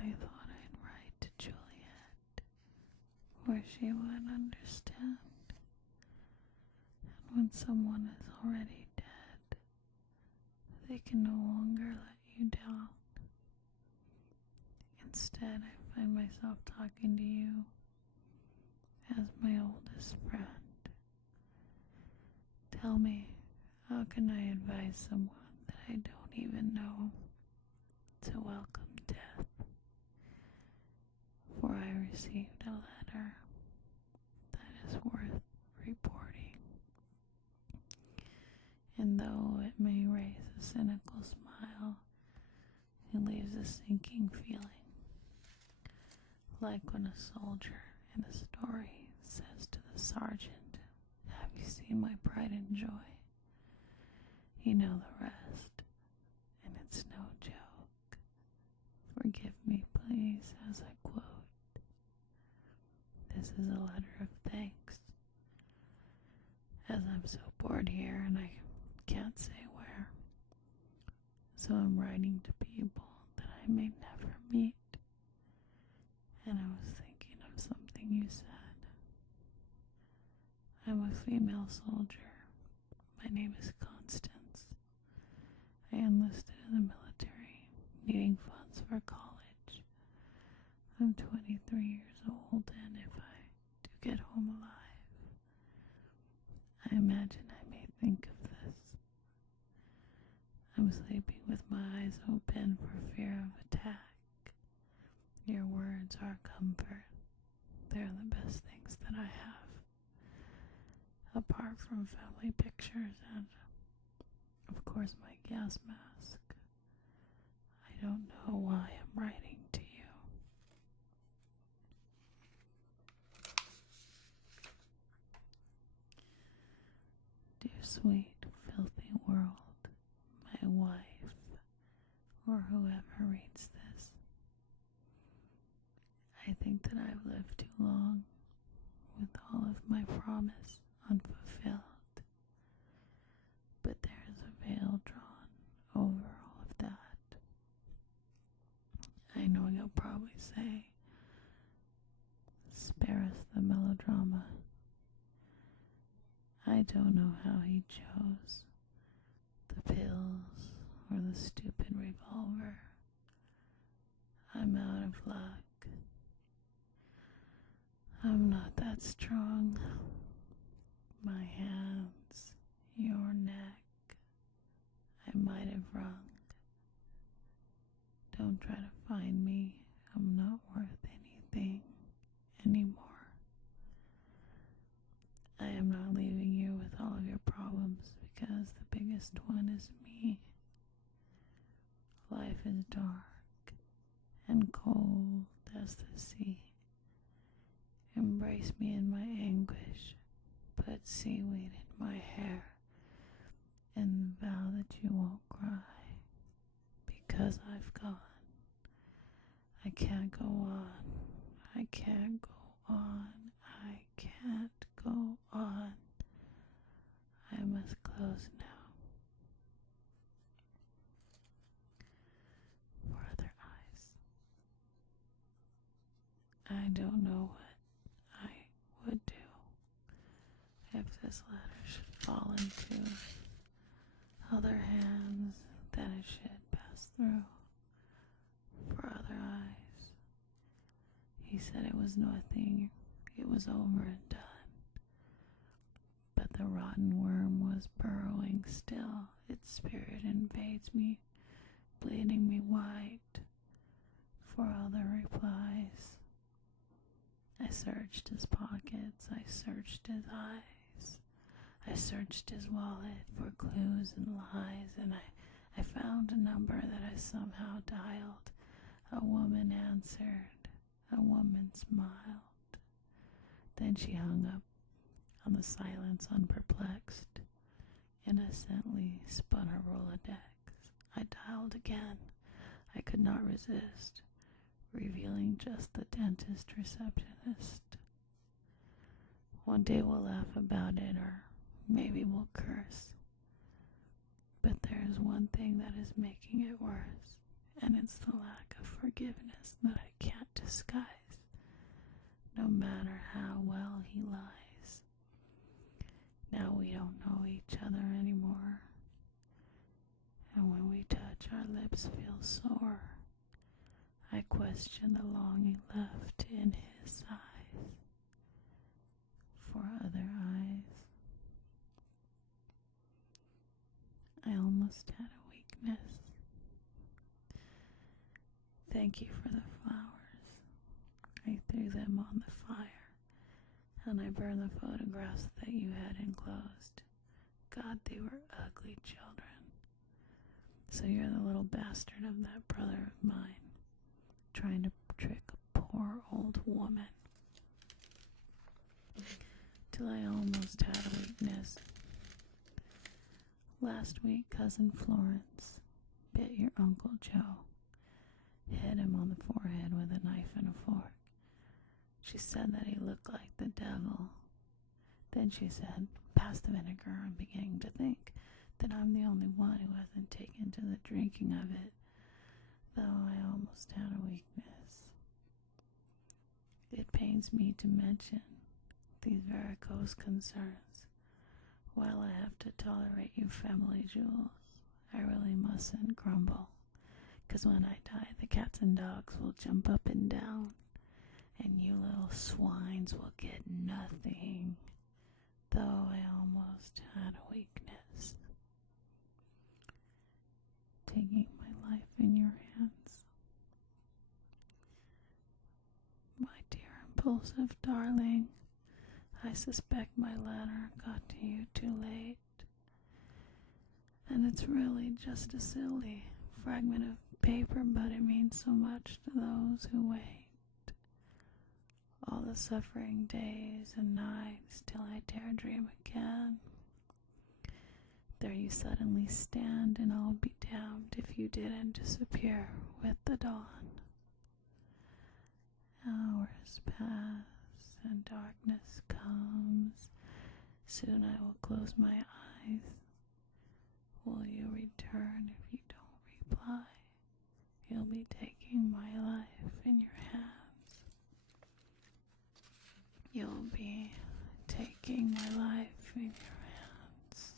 I thought I'd write to Juliet, where she would understand. And when someone is already dead, they can no longer let you down. Instead, I find myself talking to you as my oldest friend. Tell me, how can I advise someone that I don't even know to welcome death? For I received a letter that is worth reporting. And though it may raise a cynical smile, it leaves a sinking feeling, like when a soldier in a story says to the sergeant, "Have you seen my pride and joy? You know the rest, and it's no joke. Forgive me, please," as I quote. This is a letter of thanks, as I'm so bored here and I can't say where. So I'm writing to people that I may never meet. And I was thinking of something you said. I'm a female soldier. My name is Constance. I enlisted in the military, needing funds for college. I'm 23 years old, and if I do get home alive, I imagine I may think of this. I'm sleeping with my eyes open for fear of attack. Your words are comfort. They're the best things that I have, apart from family pictures and, of course, my gas mask. I don't know why I'm writing to you. Dear sweet, filthy world, my wife, or whoever reads this, I think that I've lived too long with all of my promise unfulfilled. But there is a veil drawn over all of that. I know you'll probably say, spare us the melodrama. I don't know how he chose the pills or the stupid revolver. I'm out of luck. I'm not that strong. My hands, your neck, I might have wrung. Don't try to find me. I'm not worth anything anymore. I am not leaving you with all of your problems because the biggest one is me. Life is dark and cold as the sea. Embrace me in my anguish, put seaweed in my hair, and vow that you won't cry, because I've gone. I can't go on, I can't go on, I can't go on. I must close now. For other eyes. I don't know what I would do if this letter should fall into other hands that it should pass through. For other eyes. He said it was nothing, it was over and done. But the rotten worm was burrowing still, its spirit invades me, bleeding me white. For other replies. I searched his pockets, I searched his eyes, I searched his wallet for clues and lies, and I found a number that I somehow dialed. A woman answered, a woman smiled. Then she hung up on the silence unperplexed, innocently spun her Rolodex. I dialed again, I could not resist, revealing just the dentist receptionist. One day we'll laugh about it, or maybe we'll curse. But there's one thing that is making it worse, and it's the lack of forgiveness that I can't disguise, no matter how well he lies. Now we don't know each other anymore, and when we touch our lips feel sore. I question the longing left in his eyes for other eyes. I almost had a weakness. Thank you for the flowers. I threw them on the fire, and I burned the photographs that you had enclosed. God, they were ugly children. So you're the little bastard of that brother of mine, trying to trick a poor old woman. Till I almost had a weakness. Last week, Cousin Florence bit your Uncle Joe, hit him on the forehead with a knife and a fork. She said that he looked like the devil. Then she said, "Pass the vinegar. I'm beginning to think that I'm the only one who hasn't taken to the drinking of it, though I almost had a weakness. It pains me to mention these varicose concerns. While I have to tolerate you family jewels, I really mustn't grumble, 'cause when I die the cats and dogs will jump up and down, and you little swines will get nothing, though I almost had a weakness. Taking my life in your hands. My dear impulsive darling, I suspect my letter got to you too late, and it's really just a silly fragment of paper, but it means so much to those who wait. All the suffering days and nights till I dare dream again. There you suddenly stand, and I'll be damned if you didn't disappear with the dawn. Hours pass and darkness comes. Soon I will close my eyes. Will you return? If you don't reply, you'll be taking my life in your hands. You'll be taking my life in your hands.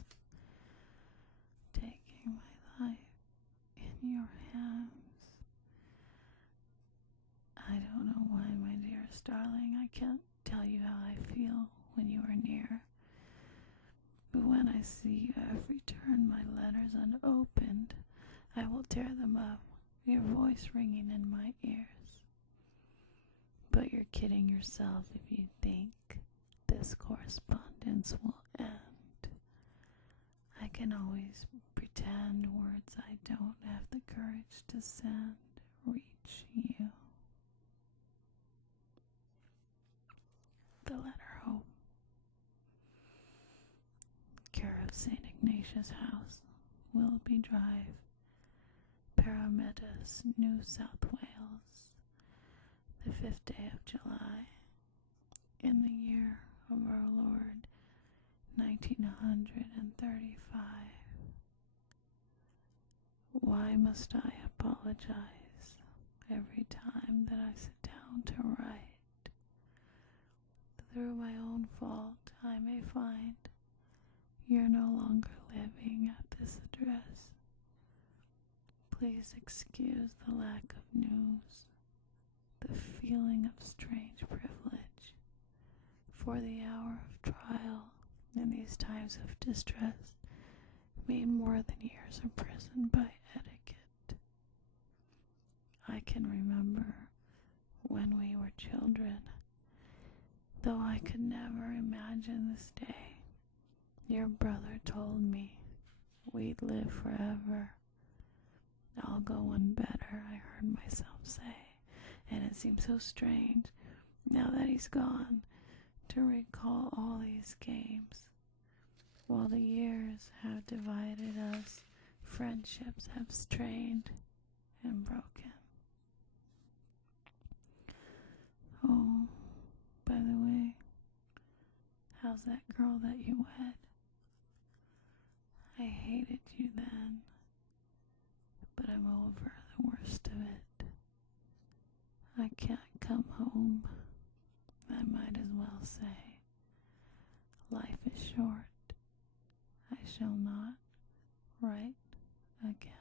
Taking my life in your hands. I don't know why, my dearest darling, I can't tell you how I feel when you are near. But when I see you have returned my letters unopened, I will tear them up, your voice ringing in my ears. But you're kidding yourself if you think this correspondence will end. I can always pretend words I don't have the courage to send reach you. The letter home. Care of St. Ignatius House, Willoughby Drive, Parametus, New South Wales, the 5th day of July, in the year of our Lord, 1935. Why must I apologize every time that I sit down to write? Through my own fault, I may find you're no longer living at this address. Please excuse the lack of news, the feeling of strange privilege, for the hour of trial in these times of distress mean more than years of prison by etiquette. I can remember when we were children, though I could never imagine this day. Your brother told me we'd live forever. I'll go one better, I heard myself say, and it seems so strange, now that he's gone, to recall all these games. While the years have divided us, friendships have strained and broken. Oh, by the way, how's that girl that you wed? I hated you then, but I'm over the worst of it. I can't come home. I might as well say, life is short. I shall not write again.